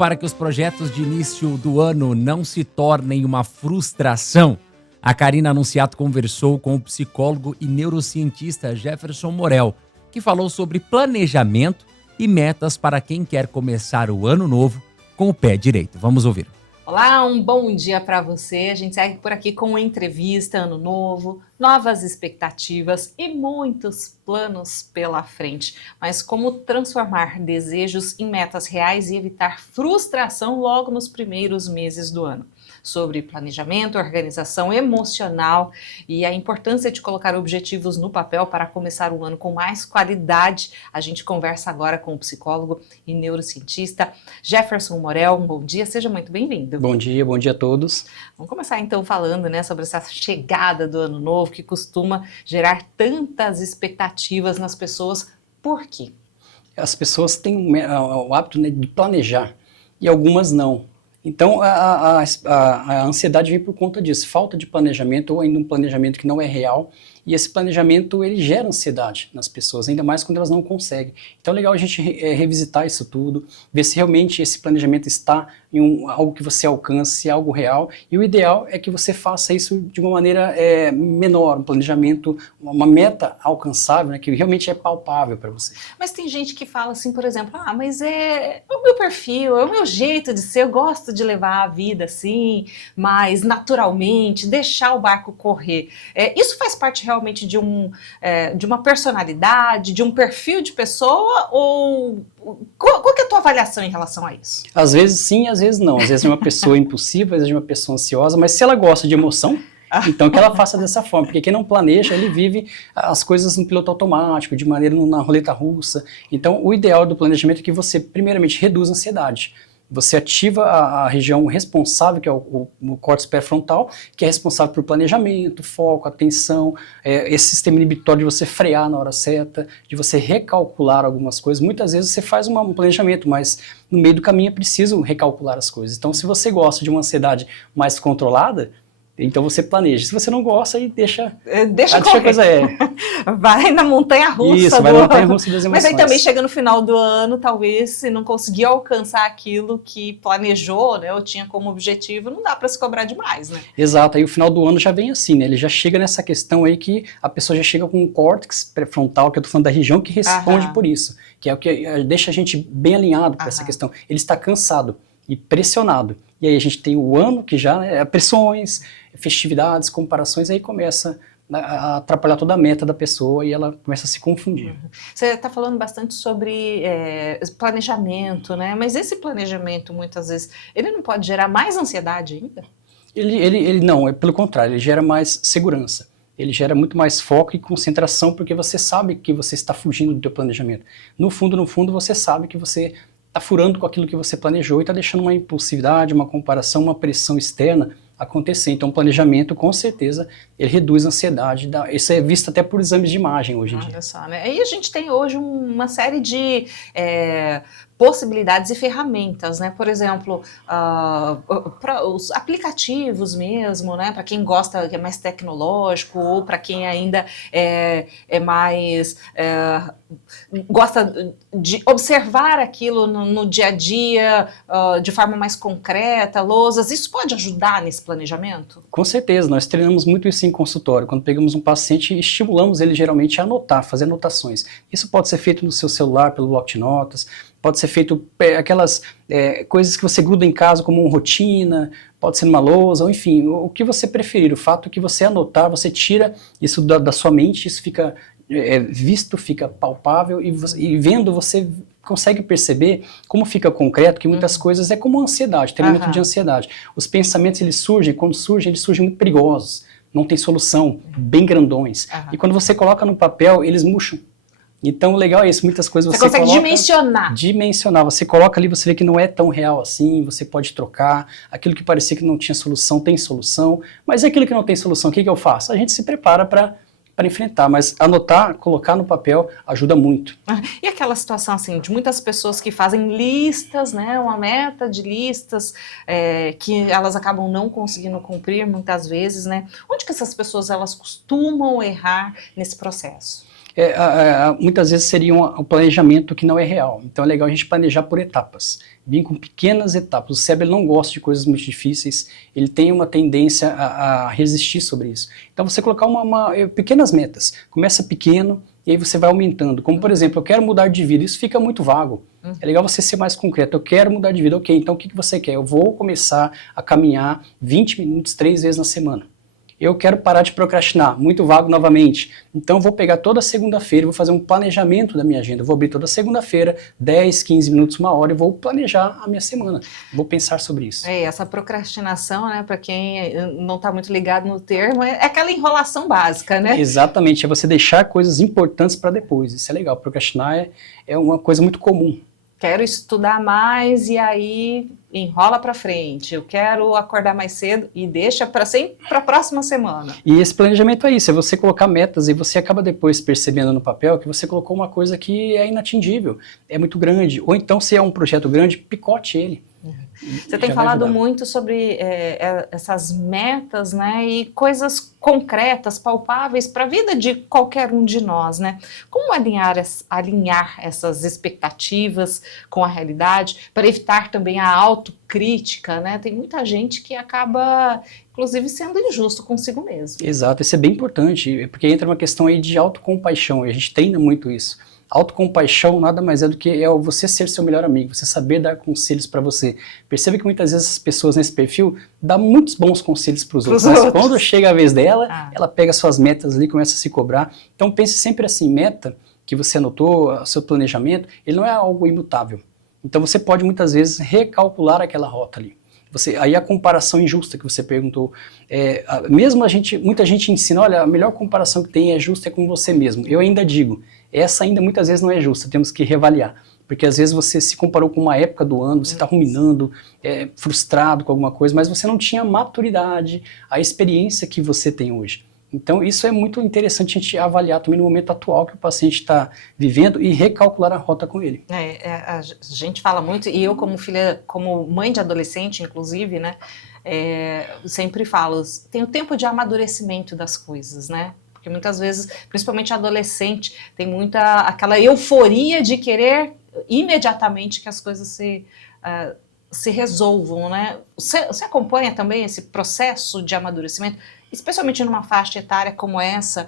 para que os projetos de início do ano não se tornem uma frustração, a Karina Anunciato conversou com o psicólogo e neurocientista Jefferson Morel, que falou sobre planejamento e metas para quem quer começar o ano novo com o pé direito. Vamos ouvir. Olá, um bom dia para você. A gente segue por aqui com uma entrevista, ano novo, novas expectativas e muitos planos pela frente. Mas como transformar desejos em metas reais e evitar frustração logo nos primeiros meses do ano? Sobre planejamento, organização emocional e a importância de colocar objetivos no papel para começar o ano com mais qualidade. A gente conversa agora com o psicólogo e neurocientista Jefferson Morel. Um bom dia, seja muito bem-vindo. Bom dia a todos. Vamos começar então falando, sobre essa chegada do ano novo que costuma gerar tantas expectativas nas pessoas. Por quê? As pessoas têm o hábito, de planejar e algumas não. Então a ansiedade vem por conta disso, falta de planejamento ou ainda um planejamento que não é real, e esse planejamento ele gera ansiedade nas pessoas, ainda mais quando elas não conseguem. Então é legal a gente revisitar isso tudo, ver se realmente esse planejamento está em algo que você alcance, algo real, e o ideal é que você faça isso de uma maneira menor, um planejamento, uma meta alcançável, que realmente é palpável para você. Mas tem gente que fala assim, por exemplo, mas é o meu perfil, é o meu jeito de ser, eu gosto de levar a vida assim, mais naturalmente, deixar o barco correr. Isso faz parte realmente de uma personalidade, de um perfil de pessoa, ou qual que é a tua avaliação em relação a isso? Às vezes sim, às vezes não. Às vezes é uma pessoa impulsiva, às vezes é uma pessoa ansiosa, mas se ela gosta de emoção, então que ela faça dessa forma, porque quem não planeja, ele vive as coisas no piloto automático, de maneira na roleta russa. Então o ideal do planejamento é que você primeiramente reduza a ansiedade. Você ativa a região responsável, que é o córtex pré-frontal, que é responsável por planejamento, foco, atenção, esse sistema inibitório de você frear na hora certa, de você recalcular algumas coisas. Muitas vezes você faz um planejamento, mas no meio do caminho é preciso recalcular as coisas. Então, se você gosta de uma ansiedade mais controlada, então você planeja. Se você não gosta, aí deixa a coisa vai na montanha-russa. Isso, vai na montanha-russa das emoções. Mas aí também chega no final do ano, talvez, se não conseguir alcançar aquilo que planejou, ou tinha como objetivo, não dá para se cobrar demais, né? Exato, aí o final do ano já vem assim, ele já chega nessa questão aí que a pessoa já chega com um córtex pré-frontal, que eu tô falando da região que responde por isso, que é o que deixa a gente bem alinhado com essa questão. Ele está cansado e pressionado. E aí a gente tem o ano que já, pressões, festividades, comparações, aí começa a atrapalhar toda a meta da pessoa e ela começa a se confundir. Você está falando bastante sobre planejamento, mas esse planejamento, muitas vezes, ele não pode gerar mais ansiedade ainda? Ele não, pelo contrário, ele gera mais segurança. Ele gera muito mais foco e concentração, porque você sabe que você está fugindo do teu planejamento. No fundo, você sabe que você está furando com aquilo que você planejou e está deixando uma impulsividade, uma comparação, uma pressão externa acontecer. Então o planejamento, com certeza, ele reduz a ansiedade. Isso é visto até por exames de imagem hoje em dia. Olha só, E a gente tem hoje uma série de possibilidades e ferramentas, Por exemplo, para os aplicativos mesmo, Para quem gosta, que é mais tecnológico, ou para quem ainda é mais gosta de observar aquilo no dia a dia, de forma mais concreta, lousas. Isso pode ajudar nesse planejamento? Com certeza, nós treinamos muito isso em consultório. Quando pegamos um paciente, estimulamos ele geralmente a anotar, fazer anotações. Isso pode ser feito no seu celular, pelo bloco de notas, pode ser feito aquelas coisas que você gruda em casa como uma rotina, pode ser numa lousa, ou enfim, o que você preferir. O fato é que você anotar, você tira isso da sua mente, isso fica visto, fica palpável, e vendo você consegue perceber como fica concreto, que muitas coisas é como ansiedade, treinamento de ansiedade. Os pensamentos, eles surgem muito perigosos, não tem solução, bem grandões. E quando você coloca no papel, eles murcham. Então o legal é isso, muitas coisas você consegue coloca, dimensionar, você coloca ali, você vê que não é tão real assim, você pode trocar, aquilo que parecia que não tinha solução, tem solução, mas aquilo que não tem solução, o que eu faço? A gente se prepara para enfrentar, mas anotar, colocar no papel ajuda muito. E aquela situação assim, de muitas pessoas que fazem listas, uma meta de listas, que elas acabam não conseguindo cumprir muitas vezes, Onde que essas pessoas elas costumam errar nesse processo? muitas vezes seria um planejamento que não é real. Então é legal a gente planejar por etapas, vir com pequenas etapas. O cérebro não gosta de coisas muito difíceis, ele tem uma tendência a resistir sobre isso. Então você colocar pequenas metas, começa pequeno e aí você vai aumentando. Como por exemplo, eu quero mudar de vida, isso fica muito vago. É legal você ser mais concreto, eu quero mudar de vida, ok, então o que você quer? Eu vou começar a caminhar 20 minutos 3 vezes na semana. Eu quero parar de procrastinar, muito vago novamente. Então eu vou pegar toda segunda-feira, vou fazer um planejamento da minha agenda. Eu vou abrir toda segunda-feira, 10, 15 minutos, 1 hora, e vou planejar a minha semana. Vou pensar sobre isso. Essa procrastinação, né, para quem não está muito ligado no termo, é aquela enrolação básica, né? Exatamente, é você deixar coisas importantes para depois. Isso é legal, procrastinar é uma coisa muito comum. Quero estudar mais e aí enrola para frente. Eu quero acordar mais cedo e deixa para a próxima semana. E esse planejamento é isso, é você colocar metas e você acaba depois percebendo no papel que você colocou uma coisa que é inatingível, é muito grande. Ou então, se é um projeto grande, picote ele. Você tem falado muito sobre essas metas, né, e coisas concretas, palpáveis para a vida de qualquer um de nós, né? Como alinhar essas expectativas com a realidade para evitar também a autocrítica, né? Tem muita gente que acaba, inclusive, sendo injusto consigo mesmo. Exato, isso é bem importante, porque entra uma questão aí de autocompaixão, e a gente treina muito isso. Autocompaixão nada mais é do que você ser seu melhor amigo, você saber dar conselhos para você. Perceba que muitas vezes as pessoas nesse perfil dão muitos bons conselhos para os outros. Mas quando chega a vez dela, ela pega suas metas ali e começa a se cobrar. Então pense sempre assim, meta que você anotou, o seu planejamento, ele não é algo imutável. Então você pode muitas vezes recalcular aquela rota ali. Aí a comparação injusta que você perguntou, mesmo muita gente ensina, olha, a melhor comparação que tem justa é com você mesmo. Eu ainda digo, essa ainda muitas vezes não é justa, temos que reavaliar. Porque às vezes você se comparou com uma época do ano, você está ruminando, frustrado com alguma coisa, mas você não tinha a maturidade, a experiência que você tem hoje. Então isso é muito interessante a gente avaliar também no momento atual que o paciente está vivendo e recalcular a rota com ele. A gente fala muito, e eu como filha, como mãe de adolescente, inclusive, né, sempre falo, tem o tempo de amadurecimento das coisas, né? Porque muitas vezes, principalmente adolescente, tem muita aquela euforia de querer imediatamente que as coisas se resolvam, né? Você acompanha também esse processo de amadurecimento, especialmente numa faixa etária como essa,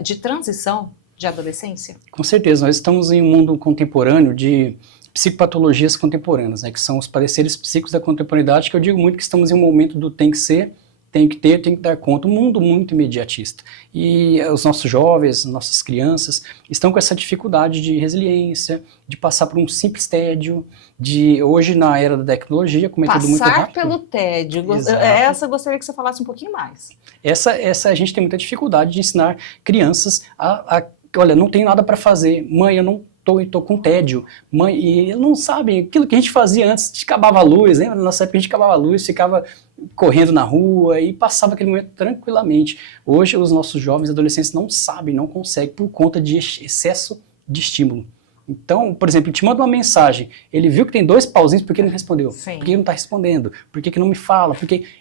de transição de adolescência? Com certeza, nós estamos em um mundo contemporâneo de psicopatologias contemporâneas, né, que são os pareceres psíquicos da contemporaneidade, que eu digo muito que estamos em um momento do tem que ser, tem que ter, tem que dar conta, um mundo muito imediatista. E os nossos jovens, nossas crianças, estão com essa dificuldade de resiliência, de passar por um simples tédio, hoje na era da tecnologia, como é tudo muito rápido. Passar pelo tédio, eu gostaria que você falasse um pouquinho mais. Essa a gente tem muita dificuldade de ensinar crianças olha, não tenho nada para fazer, mãe, eu não tô com tédio, mãe, e eles não sabem aquilo que a gente fazia antes, a gente acabava a luz, lembra? Na nossa época a gente acabava a luz, ficava correndo na rua e passava aquele momento tranquilamente. Hoje os nossos jovens e adolescentes não sabem, não conseguem por conta de excesso de estímulo. Então, por exemplo, ele te manda uma mensagem, ele viu que tem 2 pauzinhos, por que não respondeu? Sim. Por que não está respondendo? Por que não me fala?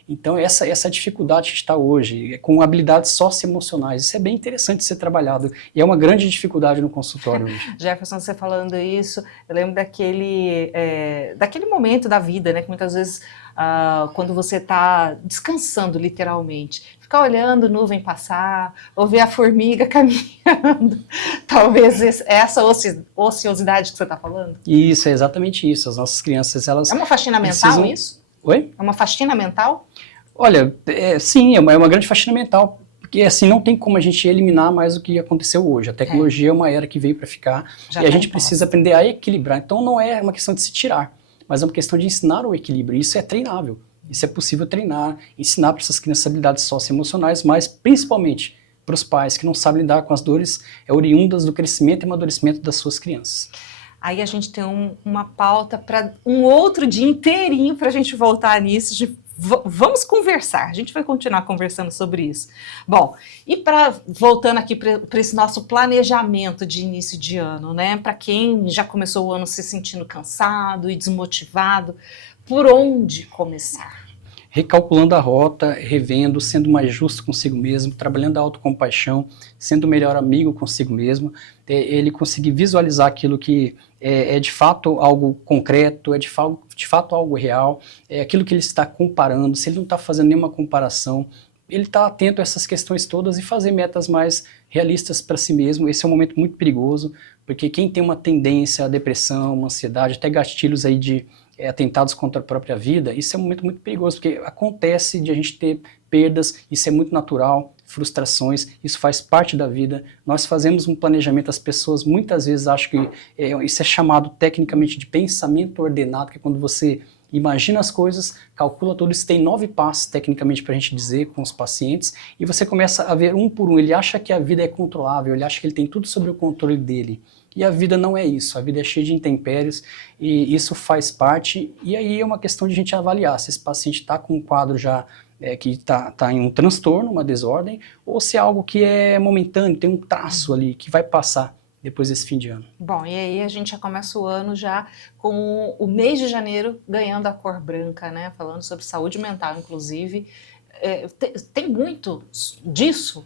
Então, essa dificuldade que está hoje, com habilidades socioemocionais, isso é bem interessante de ser trabalhado, e é uma grande dificuldade no consultório hoje. Jefferson, você falando isso, eu lembro daquele momento da vida, né, que muitas vezes, quando você está descansando, literalmente, ficar olhando nuvem passar, ou ver a formiga caminhando, talvez essa ociosidade que você está falando? Isso, é exatamente isso. As nossas crianças, elas... É uma faxina mental isso? Oi? É uma faxina mental? Olha, sim, é uma grande faxina mental, porque assim, não tem como a gente eliminar mais o que aconteceu hoje. A tecnologia é uma era que veio para ficar, e a gente precisa aprender a equilibrar. Então não é uma questão de se tirar, mas é uma questão de ensinar o equilíbrio. Isso é treinável, isso é possível treinar, ensinar para essas crianças habilidades socioemocionais, mas principalmente para os pais que não sabem lidar com as dores oriundas do crescimento e amadurecimento das suas crianças. Aí a gente tem uma pauta para um outro dia inteirinho para a gente voltar nisso, vamos conversar, a gente vai continuar conversando sobre isso. Bom, e voltando aqui para esse nosso planejamento de início de ano, né? Para quem já começou o ano se sentindo cansado e desmotivado, por onde começar? recalculando a rota, revendo, sendo mais justo consigo mesmo, trabalhando a autocompaixão, sendo o melhor amigo consigo mesmo, ele conseguir visualizar aquilo que é de fato algo concreto, é de fato algo real, é aquilo que ele está comparando, se ele não está fazendo nenhuma comparação, ele está atento a essas questões todas e fazer metas mais realistas para si mesmo. Esse é um momento muito perigoso, porque quem tem uma tendência à depressão, uma ansiedade, até gatilhos aí de atentados contra a própria vida, isso é um momento muito perigoso, porque acontece de a gente ter perdas, isso é muito natural, frustrações, isso faz parte da vida. Nós fazemos um planejamento, as pessoas muitas vezes acham que isso é chamado tecnicamente de pensamento ordenado, que é quando você imagina as coisas, calcula tudo, isso tem 9 passos tecnicamente para a gente dizer com os pacientes, e você começa a ver um por um, ele acha que a vida é controlável, ele acha que ele tem tudo sob o controle dele, e a vida não é isso, a vida é cheia de intempéries, e isso faz parte, e aí é uma questão de a gente avaliar se esse paciente está com um quadro já que está em um transtorno, uma desordem, ou se é algo que é momentâneo, tem um traço ali que vai passar depois desse fim de ano. Bom, e aí a gente já começa o ano já com o mês de janeiro ganhando a cor branca, né? Falando sobre saúde mental, inclusive. Tem muito disso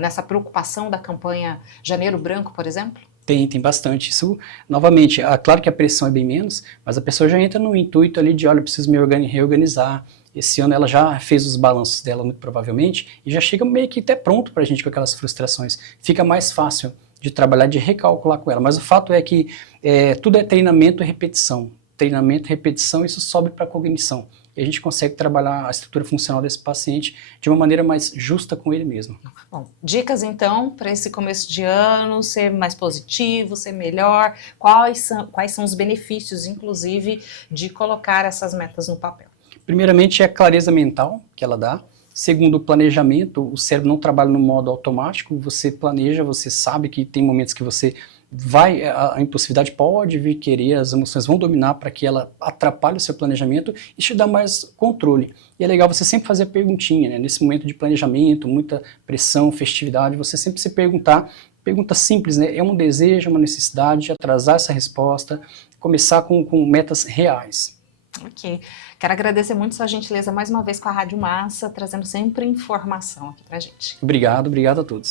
nessa preocupação da campanha Janeiro Branco, por exemplo? Tem bastante. Isso, novamente, claro que a pressão é bem menos, mas a pessoa já entra no intuito ali de, olha, eu preciso me reorganizar. Esse ano ela já fez os balanços dela, muito provavelmente, e já chega meio que até pronto pra gente com aquelas frustrações. Fica mais fácil de trabalhar, de recalcular com ela. Mas o fato é que tudo é treinamento e repetição. Treinamento e repetição, isso sobe para a cognição. E a gente consegue trabalhar a estrutura funcional desse paciente de uma maneira mais justa com ele mesmo. Bom, dicas então para esse começo de ano, ser mais positivo, ser melhor, quais são os benefícios, inclusive, de colocar essas metas no papel? Primeiramente é a clareza mental que ela dá. Segundo, o planejamento, o cérebro não trabalha no modo automático, você planeja, você sabe que tem momentos que você vai, a impulsividade pode vir querer, as emoções vão dominar para que ela atrapalhe o seu planejamento e te dá mais controle. E é legal você sempre fazer a perguntinha, né? Nesse momento de planejamento, muita pressão, festividade, você sempre se perguntar, pergunta simples, né? É um desejo, uma necessidade, atrasar essa resposta, começar com metas reais. Ok. Quero agradecer muito sua gentileza mais uma vez com a Rádio Massa, trazendo sempre informação aqui pra gente. Obrigado a todos.